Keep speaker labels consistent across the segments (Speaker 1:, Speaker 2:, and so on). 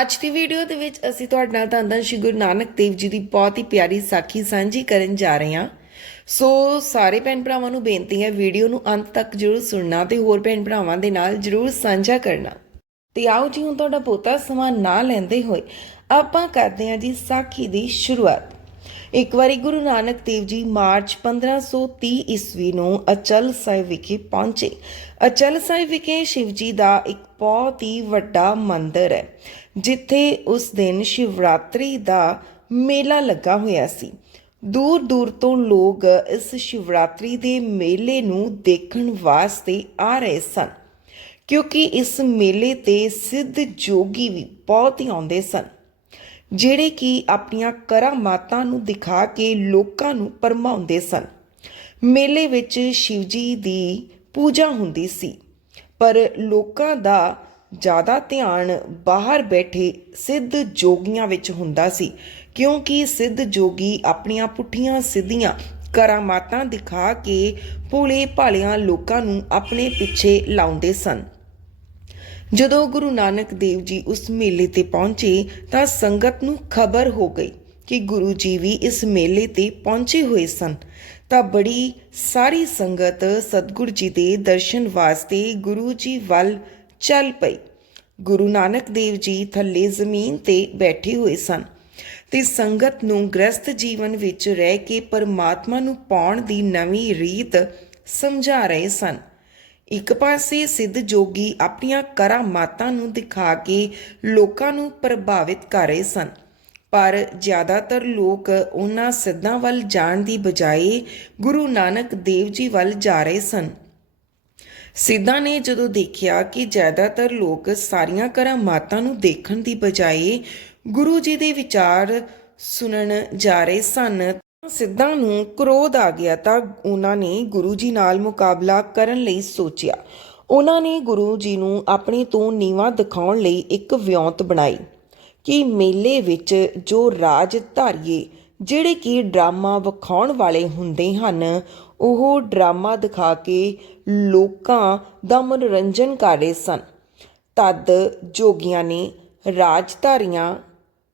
Speaker 1: ਅੱਜ ਦੀ ਵੀਡੀਓ ਦੇ ਵਿੱਚ ਅਸੀਂ ਤੁਹਾਡੇ ਨਾਲ ਧੰਨ ਧੰਨ ਸ਼੍ਰੀ ਗੁਰੂ ਨਾਨਕ ਦੇਵ ਜੀ ਦੀ ਬਹੁਤ ਹੀ ਪਿਆਰੀ ਸਾਖੀ ਸਾਂਝੀ ਕਰਨ ਜਾ ਰਹੇ ਹਾਂ। ਸੋ ਸਾਰੇ ਭੈਣ ਭਰਾਵਾਂ ਨੂੰ ਬੇਨਤੀ ਹੈ ਵੀਡੀਓ ਨੂੰ ਅੰਤ ਤੱਕ ਜਰੂਰ ਸੁਣਨਾ ਤੇ ਹੋਰ ਭੈਣ ਭਰਾਵਾਂ ਦੇ ਨਾਲ ਜਰੂਰ ਸਾਂਝਾ ਕਰਨਾ। ਤੇ ਆਓ ਜੀ, ਹੁਣ ਤੁਹਾਡਾ ਬਹੁਤਾ ਸਮਾਂ ਨਾ ਲੈਂਦੇ ਹੋਏ ਆਪਾਂ ਕਰਦੇ ਹਾਂ ਜੀ ਸਾਖੀ ਦੀ ਸ਼ੁਰੂਆਤ। ਇੱਕ ਵਾਰੀ ਗੁਰੂ ਨਾਨਕ ਦੇਵ ਜੀ ਮਾਰਚ 1530 ਈਸਵੀ ਨੂੰ ਅਚਲ ਸਾਹਿਬ ਵਿਖੇ ਪਹੁੰਚੇ। ਅਚਲ ਸਾਹਿਬ ਵਿਖੇ ਸ਼ਿਵ ਜੀ ਦਾ ਇੱਕ ਬਹੁਤ ਹੀ ਵੱਡਾ ਮੰਦਿਰ ਹੈ। ਜਿੱਥੇ ਉਸ ਦਿਨ ਸ਼ਿਵਰਾਤਰੀ ਦਾ ਮੇਲਾ ਲੱਗਾ ਹੋਇਆ ਸੀ। ਦੂਰ ਦੂਰ ਤੋਂ ਲੋਕ ਇਸ ਸ਼ਿਵਰਾਤਰੀ ਦੇ ਮੇਲੇ ਨੂੰ ਦੇਖਣ ਵਾਸਤੇ ਆ ਰਹੇ ਸਨ, ਕਿਉਂਕਿ ਇਸ ਮੇਲੇ ਤੇ ਸਿੱਧ ਜੋਗੀ ਵੀ ਬਹੁਤ ਹੀ ਆਉਂਦੇ ਸਨ, ਜਿਹੜੇ ਕਿ ਆਪਣੀਆਂ ਕਰਾਮਾਤਾਂ ਨੂੰ ਦਿਖਾ ਕੇ ਲੋਕਾਂ ਨੂੰ ਪਰਮਾਉਂਦੇ ਸਨ। ਮੇਲੇ ਵਿੱਚ ਸ਼ਿਵਜੀ ਦੀ ਪੂਜਾ ਹੁੰਦੀ ਸੀ, ਪਰ ਲੋਕਾਂ ਦਾ ਜ਼ਿਆਦਾ ਧਿਆਨ ਬਾਹਰ ਬੈਠੇ ਸਿੱਧ ਜੋਗੀਆਂ ਵਿੱਚ ਹੁੰਦਾ ਸੀ, ਕਿਉਂਕਿ ਸਿੱਧ ਜੋਗੀ ਆਪਣੀਆਂ ਪੁੱਠੀਆਂ ਸਿੱਧੀਆਂ ਕਰਾਮਾਤਾਂ ਦਿਖਾ ਕੇ ਭੋਲੇ ਭਾਲਿਆਂ ਲੋਕਾਂ ਨੂੰ ਆਪਣੇ ਪਿੱਛੇ ਲਾਉਂਦੇ ਸਨ। ਜਦੋਂ ਗੁਰੂ ਨਾਨਕ ਦੇਵ ਜੀ ਉਸ ਮੇਲੇ ਤੇ ਪਹੁੰਚੇ ਤਾਂ ਸੰਗਤ ਨੂੰ ਖਬਰ ਹੋ ਗਈ ਕਿ ਗੁਰੂ ਜੀ ਵੀ ਇਸ ਮੇਲੇ ਤੇ ਪਹੁੰਚੇ ਹੋਏ ਸਨ। ਤਾਂ ਬੜੀ ਸਾਰੀ ਸੰਗਤ ਸਤਿਗੁਰ ਜੀ ਦੇ ਦਰਸ਼ਨ ਵਾਸਤੇ ਗੁਰੂ ਜੀ ਵੱਲ ਚੱਲ ਪਈ। ਗੁਰੂ ਨਾਨਕ ਦੇਵ ਜੀ ਥੱਲੇ ਜ਼ਮੀਨ ਤੇ ਬੈਠੇ ਹੋਏ ਸਨ ਤੇ ਸੰਗਤ ਨੂੰ ਗ੍ਰਸਤ ਜੀਵਨ ਵਿੱਚ ਰਹਿ ਕੇ ਪਰਮਾਤਮਾ ਨੂੰ ਪਾਉਣ ਦੀ ਨਵੀਂ ਰੀਤ ਸਮਝਾ ਰਹੇ ਸਨ। ਇੱਕ ਪਾਸੇ ਸਿੱਧ ਜੋਗੀ ਆਪਣੀਆਂ ਕਰਾਮਾਤਾਂ ਨੂੰ ਦਿਖਾ ਕੇ ਲੋਕਾਂ ਨੂੰ ਪ੍ਰਭਾਵਿਤ ਕਰ ਰਹੇ ਸਨ, ਪਰ ਜ਼ਿਆਦਾਤਰ ਲੋਕ ਉਹਨਾਂ ਸਿੱਧਾਂ ਵੱਲ ਜਾਣ ਦੀ ਬਜਾਏ ਗੁਰੂ ਨਾਨਕ ਦੇਵ ਜੀ ਵੱਲ ਜਾ ਰਹੇ ਸਨ। ਸਿੱਧਾ ਨੇ ਜਦੋਂ ਦੇਖਿਆ ਕਿ ਜ਼ਿਆਦਾਤਰ ਲੋਕ ਸਾਰੀਆਂ ਕਰਾਮਾਤਾਂ ਨੂੰ ਦੇਖਣ ਦੀ ਬਜਾਏ ਗੁਰੂ ਜੀ ਦੇ ਵਿਚਾਰ ਸੁਣਨ ਜਾ ਰਹੇ ਸਨ, ਤਾਂ ਸਿੱਧਾਂ ਨੂੰ ਕ੍ਰੋਧ ਆ ਗਿਆ ਤਾਂ ਉਹਨਾਂ ਨੇ ਗੁਰੂ ਜੀ ਨਾਲ ਮੁਕਾਬਲਾ ਕਰਨ ਲਈ ਸੋਚਿਆ। ਉਹਨਾਂ ਨੇ ਗੁਰੂ ਜੀ ਨੂੰ ਆਪਣੇ ਤੋਂ ਨੀਵਾ ਦਿਖਾਉਣ ਲਈ ਇੱਕ ਵਿਉਂਤ ਬਣਾਈ ਕਿ ਮੇਲੇ ਵਿੱਚ ਜੋ ਰਾਜ ਧਾਰੀਏ, ਜਿਹੜੇ ਕਿ ਡਰਾਮਾ ਵਿਖਾਉਣ ਵਾਲੇ ਹੁੰਦੇ ਹਨ ਉਹ ਡਰਾਮਾ ਦਿਖਾ ਕੇ ਲੋਕਾਂ ਦਾ ਮਨੋਰੰਜਨ ਕਰ ਰਹੇ ਸਨ। ਤਦ ਜੋਗੀਆਂ ਨੇ ਰਾਜਧਾਰੀਆਂ,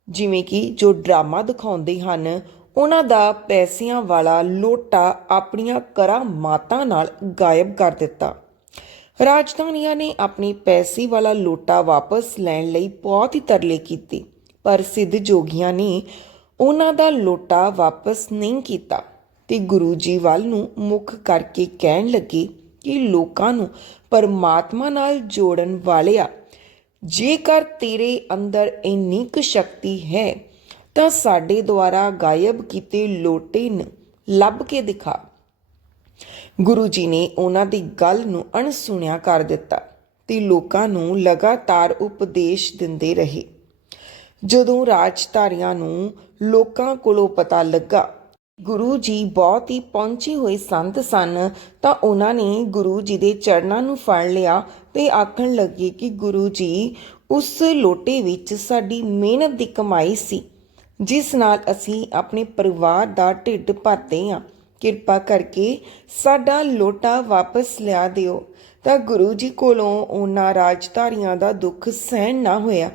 Speaker 1: ਜਿਵੇਂ ਕਿ ਜੋ ਡਰਾਮਾ ਦਿਖਾਉਂਦੇ ਹਨ, ਉਹਨਾਂ ਦਾ ਪੈਸਿਆਂ ਵਾਲਾ ਲੋਟਾ ਆਪਣੀਆਂ ਕਰਾਮਾਤਾਂ ਨਾਲ ਗਾਇਬ ਕਰ ਦਿੱਤਾ। ਰਾਜਧਾਨੀਆਂ ਨੇ ਆਪਣੀ ਪੈਸੇ ਵਾਲਾ ਲੋਟਾ ਵਾਪਸ ਲੈਣ ਲਈ ਬਹੁਤ ਹੀ ਤਰਲੇ ਕੀਤੇ, ਪਰ ਸਿੱਧ ਜੋਗੀਆਂ ਨੇ ਉਹਨਾਂ ਦਾ ਲੋਟਾ ਵਾਪਸ ਨਹੀਂ ਕੀਤਾ। ਤੇ ਗੁਰੂ ਜੀ ਵੱਲ ਨੂੰ ਮੁੱਖ ਕਰਕੇ ਕਹਿਣ ਲੱਗੇ ਕਿ ਲੋਕਾਂ ਨੂੰ ਪਰਮਾਤਮਾ ਨਾਲ ਜੋੜਨ ਵਾਲਿਆ, ਜੇਕਰ ਤੇਰੇ ਅੰਦਰ ਇੰਨੀ ਕੁ ਸ਼ਕਤੀ ਹੈ, ਤਾਂ ਸਾਡੇ ਦੁਆਰਾ ਗਾਇਬ ਕੀਤੇ ਲੋਟੇ ਨੂੰ ਲੱਭ ਕੇ ਦਿਖਾ। ਗੁਰੂ ਜੀ ਨੇ ਉਹਨਾਂ ਦੀ ਗੱਲ ਨੂੰ ਅਣਸੁਣਿਆ ਕਰ ਦਿੱਤਾ ਤੇ ਲੋਕਾਂ ਨੂੰ ਲਗਾਤਾਰ ਉਪਦੇਸ਼ ਦਿੰਦੇ ਰਹੇ। ਜਦੋਂ ਰਾਜਧਾਰੀਆਂ ਨੂੰ ਲੋਕਾਂ ਕੋਲੋਂ ਪਤਾ ਲੱਗਾ ਗੁਰੂ ਜੀ ਬਹੁਤ ਹੀ ਪਹੁੰਚੇ ਹੋਏ ਸੰਤ ਸਨ, ਤਾਂ ਉਹਨਾਂ ਨੇ ਗੁਰੂ ਜੀ ਦੇ ਚਰਨਾਂ ਨੂੰ ਫੜ ਲਿਆ ਤੇ ਆਖਣ ਲੱਗੇ ਕਿ ਗੁਰੂ ਜੀ, ਉਸ ਲੋਟੇ ਵਿੱਚ ਸਾਡੀ ਮਿਹਨਤ ਦੀ ਕਮਾਈ ਸੀ, ਜਿਸ ਨਾਲ ਅਸੀਂ ਆਪਣੇ ਪਰਿਵਾਰ ਦਾ ਢਿੱਡ ਭਰਦੇ ਹਾਂ। ਕਿਰਪਾ ਕਰਕੇ ਸਾਡਾ ਲੋਟਾ ਵਾਪਸ ਲਿਆ ਦਿਓ, ਤਾਂ ਗੁਰੂ ਜੀ ਕੋਲੋਂ ਉਹਨਾਂ ਰਾਜਧਾਰੀਆਂ ਦਾ ਦੁੱਖ ਸਹਿਣ ਨਾ ਹੋਇਆ।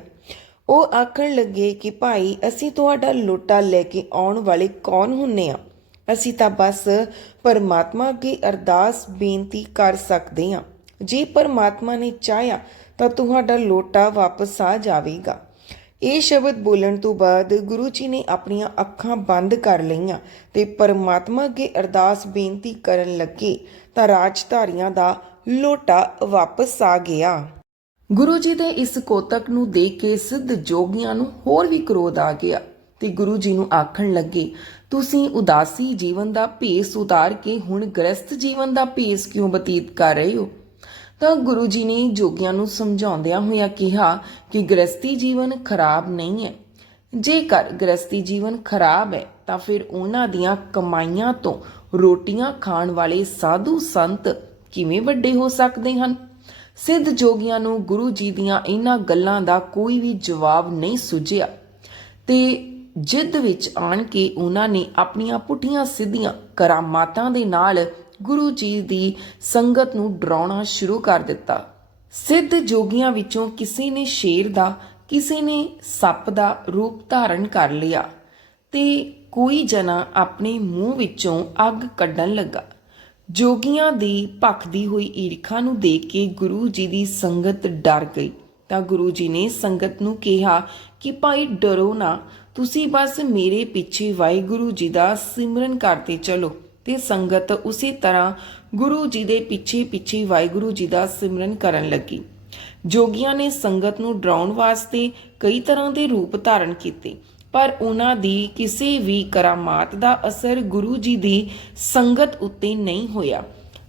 Speaker 1: ਉਹ ਆਖਣ ਲੱਗੇ ਕਿ ਭਾਈ, ਅਸੀਂ ਤੁਹਾਡਾ ਲੋਟਾ ਲੈ ਕੇ ਆਉਣ ਵਾਲੇ ਕੌਣ ਹੁੰਨੇ ਆ? ਅਸੀਂ ਤਾਂ ਬਸ ਪਰਮਾਤਮਾ ਅੱਗੇ ਅਰਦਾਸ, ਬੇਨਤੀ ਕਰ ਸਕਦੇ ਹਾਂ। ਜੇ ਪਰਮਾਤਮਾ ਨੇ ਚਾਹਿਆ ਤਾਂ ਤੁਹਾਡਾ ਲੋਟਾ ਵਾਪਸ ਆ ਜਾਵੇਗਾ। ਇਹ ਸ਼ਬਦ ਬੋਲਣ ਤੋਂ ਬਾਅਦ ਗੁਰੂ ਜੀ ਨੇ ਆਪਣੀਆਂ ਅੱਖਾਂ ਬੰਦ ਕਰ ਲਈਆਂ ਤੇ ਪਰਮਾਤਮਾ ਅੱਗੇ ਅਰਦਾਸ, ਬੇਨਤੀ ਕਰਨ ਲੱਗੇ ਤਾਂ ਰਾਜਧਾਰੀਆਂ ਦਾ ਲੋਟਾ ਵਾਪਸ ਆ ਗਿਆ। ਗੁਰੂ ਜੀ ਦੇ ਇਸ ਕੋਤਕ ਨੂੰ ਦੇਖ ਕੇ ਸਿੱਧ ਜੋਗੀਆਂ ਨੂੰ ਹੋਰ ਵੀ ਕ੍ਰੋਧ ਆ ਗਿਆ ਤੇ ਗੁਰੂ ਜੀ ਨੂੰ ਆਖਣ ਲੱਗੇ, ਤੁਸੀਂ ਉਦਾਸੀ ਜੀਵਨ ਦਾ ਭੇਸ ਉਤਾਰ ਕੇ ਹੁਣ ਗ੍ਰਸਥ ਜੀਵਨ ਦਾ ਭੇਸ ਕਿਉਂ ਬਤੀਤ ਕਰ ਰਹੇ ਹੋ? ਤਾਂ ਗੁਰੂ ਜੀ ਨੇ ਜੋਗੀਆਂ ਨੂੰ ਸਮਝਾਉਂਦਿਆਂ ਹੋਇਆਂ ਕਿਹਾ ਕਿ ਗ੍ਰਸਤੀ ਜੀਵਨ ਖਰਾਬ ਨਹੀਂ ਹੈ। ਜੇਕਰ ਗ੍ਰਸਤੀ ਜੀਵਨ ਖਰਾਬ ਹੈ, ਤਾਂ ਫਿਰ ਉਹਨਾਂ ਦੀਆਂ ਕਮਾਈਆਂ ਤੋਂ ਰੋਟੀਆਂ ਖਾਣ ਵਾਲੇ ਸਾਧੂ ਸੰਤ ਕਿਵੇਂ ਵੱਡੇ ਹੋ ਸਕਦੇ ਹਨ? ਸਿੱਧ ਜੋਗੀਆਂ ਨੂੰ ਗੁਰੂ ਜੀ ਦੀਆਂ ਇਹਨਾਂ ਗੱਲਾਂ ਦਾ ਕੋਈ ਵੀ ਜਵਾਬ ਨਹੀਂ ਸੁਝਿਆ। ਤੇ ਜਿੱਦ ਵਿੱਚ ਆਣ ਕੇ ਉਹਨਾਂ ਨੇ ਆਪਣੀਆਂ ਪੁੱਠੀਆਂ ਸਿੱਧੀਆਂ ਕਰਾਮਾਤਾਂ ਦੇ ਨਾਲ ਗੁਰੂ ਜੀ ਦੀ ਸੰਗਤ ਨੂੰ ਡਰਾਉਣਾ ਸ਼ੁਰੂ ਕਰ ਦਿੱਤਾ। ਸਿੱਧ ਜੋਗੀਆਂ ਵਿੱਚੋਂ ਕਿਸੇ ਨੇ ਸ਼ੇਰ ਦਾ, ਕਿਸੇ ਨੇ ਸੱਪ ਦਾ ਰੂਪ ਧਾਰਨ ਕਰ ਲਿਆ ਤੇ ਕੋਈ ਜਨਾ ਆਪਣੇ ਮੂੰਹ ਵਿੱਚੋਂ ਅੱਗ ਕੱਢਣ ਲੱਗਾ। ਜੋਗੀਆਂ ਦੀ ਭਖਦੀ ਹੋਈ ਈਰਖਾ ਨੂੰ ਦੇਖ ਕੇ ਗੁਰੂ ਜੀ ਦੀ ਸੰਗਤ ਡਰ ਗਈ। ਤਾਂ ਗੁਰੂ ਜੀ ਨੇ ਸੰਗਤ ਨੂੰ ਕਿਹਾ ਕਿ ਭਾਈ ਡਰੋ ਨਾ, ਤੁਸੀਂ ਬਸ ਮੇਰੇ ਪਿੱਛੇ ਵਾਹਿਗੁਰੂ ਜੀ ਦਾ ਸਿਮਰਨ ਕਰਦੇ ਚਲੋ ਤੇ ਸੰਗਤ ਉਸੇ ਤਰ੍ਹਾਂ ਗੁਰੂ ਜੀ ਦੇ ਪਿੱਛੇ ਪਿੱਛੇ ਵਾਹਿਗੁਰੂ ਜੀ ਦਾ ਸਿਮਰਨ ਕਰਨ ਲੱਗੀ। ਜੋਗੀਆਂ ਨੇ ਸੰਗਤ ਨੂੰ ਡਰਾਉਣ ਵਾਸਤੇ ਕਈ ਤਰ੍ਹਾਂ ਦੇ ਰੂਪ ਧਾਰਨ ਕੀਤੇ। ਪਰ ਉਹਨਾਂ ਦੀ ਕਿਸੇ ਵੀ ਕਰਾਮਾਤ ਦਾ ਅਸਰ ਗੁਰੂ ਜੀ ਦੀ ਸੰਗਤ ਉੱਤੇ ਨਹੀਂ ਹੋਇਆ।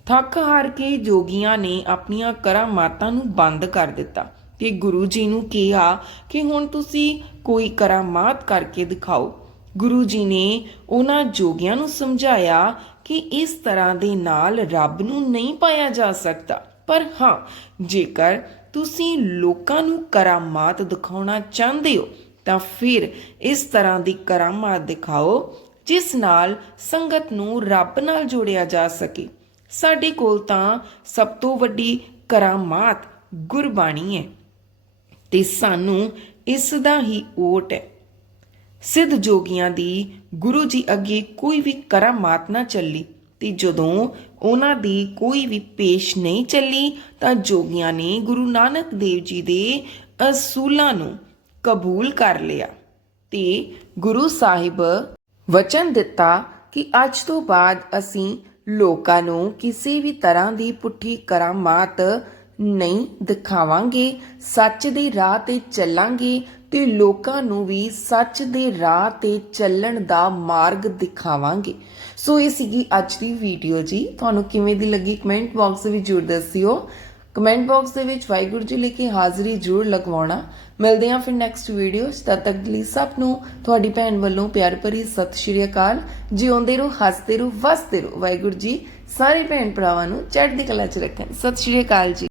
Speaker 1: ਥੱਕ ਹਾਰ ਕੇ ਜੋਗੀਆਂ ਨੇ ਆਪਣੀਆਂ ਕਰਾਮਾਤਾਂ ਨੂੰ ਬੰਦ ਕਰ ਦਿੱਤਾ ਤੇ ਗੁਰੂ ਜੀ ਨੂੰ ਕਿਹਾ ਕਿ ਹੁਣ ਤੁਸੀਂ ਕੋਈ ਕਰਾਮਾਤ ਕਰਕੇ ਦਿਖਾਓ। ਗੁਰੂ ਜੀ ਨੇ ਉਹਨਾਂ ਜੋਗੀਆਂ ਨੂੰ ਸਮਝਾਇਆ ਕਿ ਇਸ ਤਰ੍ਹਾਂ ਦੇ ਨਾਲ ਰੱਬ ਨੂੰ ਨਹੀਂ ਪਾਇਆ ਜਾ ਸਕਦਾ। ਪਰ ਹਾਂ, ਜੇਕਰ ਤੁਸੀਂ ਲੋਕਾਂ ਨੂੰ ਕਰਾਮਾਤ ਦਿਖਾਉਣਾ ਚਾਹੁੰਦੇ ਹੋ ਤਾਂ ਫਿਰ ਇਸ ਤਰ੍ਹਾਂ ਦੀ ਕਰਾਮਾਤ ਦਿਖਾਓ, ਜਿਸ ਨਾਲ ਸੰਗਤ ਨੂੰ ਰੱਬ ਨਾਲ ਜੋੜਿਆ ਜਾ ਸਕੇ। ਸਾਡੇ ਕੋਲ ਤਾਂ ਸਭ ਤੋਂ ਵੱਡੀ ਕਰਾਮਾਤ ਗੁਰਬਾਣੀ ਹੈ ਤੇ ਸਾਨੂੰ ਇਸ ਦਾ ਹੀ ਓਟ ਹੈ। ਸਿੱਧ ਜੋਗੀਆਂ ਦੀ ਗੁਰੂ ਜੀ ਅੱਗੇ ਕੋਈ ਵੀ ਕਰਾਮਾਤ ਨਾ ਚੱਲੀ ਤੇ ਜਦੋਂ ਉਹਨਾਂ ਦੀ ਕੋਈ ਵੀ ਪੇਸ਼ ਨਹੀਂ ਚੱਲੀ ਤਾਂ ਜੋਗੀਆਂ ਨੇ ਗੁਰੂ ਨਾਨਕ ਦੇਵ ਜੀ ਦੇ ਅਸੂਲਾਂ ਨੂੰ ਕਬੂਲ ਕਰ ਲਿਆ। ਤੇ ਗੁਰੂ ਸਾਹਿਬ ਵਚਨ ਦਿੱਤਾ ਕਿ ਅੱਜ ਤੋਂ ਬਾਅਦ ਅਸੀਂ ਲੋਕਾਂ ਨੂੰ ਕਿਸੇ ਵੀ ਤਰ੍ਹਾਂ ਦੀ ਪੁੱਠੀ ਕਰਾਮਾਤ ਨਹੀਂ ਦਿਖਾਵਾਂਗੇ, ਸੱਚ ਦੇ ਰਾਹ ਤੇ ਚੱਲਾਂਗੇ ਤੇ ਲੋਕਾਂ ਨੂੰ ਵੀ ਸੱਚ ਦੇ ਰਾਹ ਤੇ ਚੱਲਣ ਦਾ ਮਾਰਗ ਦਿਖਾਵਾਂਗੇ। ਸੋ ਇਹ ਸੀਗੀ ਅੱਜ ਦੀ ਵੀਡੀਓ ਜੀ। ਤੁਹਾਨੂੰ ਕਿਵੇਂ ਦੀ ਲੱਗੀ ਕਮੈਂਟ ਬਾਕਸ ਵਿੱਚ ਜ਼ਰੂਰ ਦੱਸਿਓ। ਕਮੈਂਟ ਬਾਕਸ ਦੇ ਵਿੱਚ ਵਾਹਿਗੁਰੂ ਜੀ ਲਿਖ ਕੇ ਹਾਜ਼ਰੀ ਜ਼ਰੂਰ ਲਗਵਾਉਣਾ। ਮਿਲਦੇ ਹਾਂ ਫਿਰ ਨੈਕਸਟ ਵੀਡੀਓ ਤਦ ਤੱਕ ਲਈ ਸਭ ਨੂੰ ਤੁਹਾਡੀ ਭੈਣ ਵੱਲੋਂ ਪਿਆਰ ਭਰੀ ਸਤਿ ਸ਼੍ਰੀ ਅਕਾਲ। ਜਿਉਂਦੇ ਰਹੋ, ਹੱਸਦੇ ਰਹੋ, ਵਸਦੇ ਰਹੋ। ਵਾਹਿਗੁਰੂ ਜੀ ਸਾਰੇ ਭੈਣ ਭਰਾਵਾਂ ਨੂੰ ਚੜ੍ਹਦੀ ਕਲਾ 'ਚ ਰੱਖਣ। ਸਤਿ ਸ਼੍ਰੀ ਅਕਾਲ ਜੀ।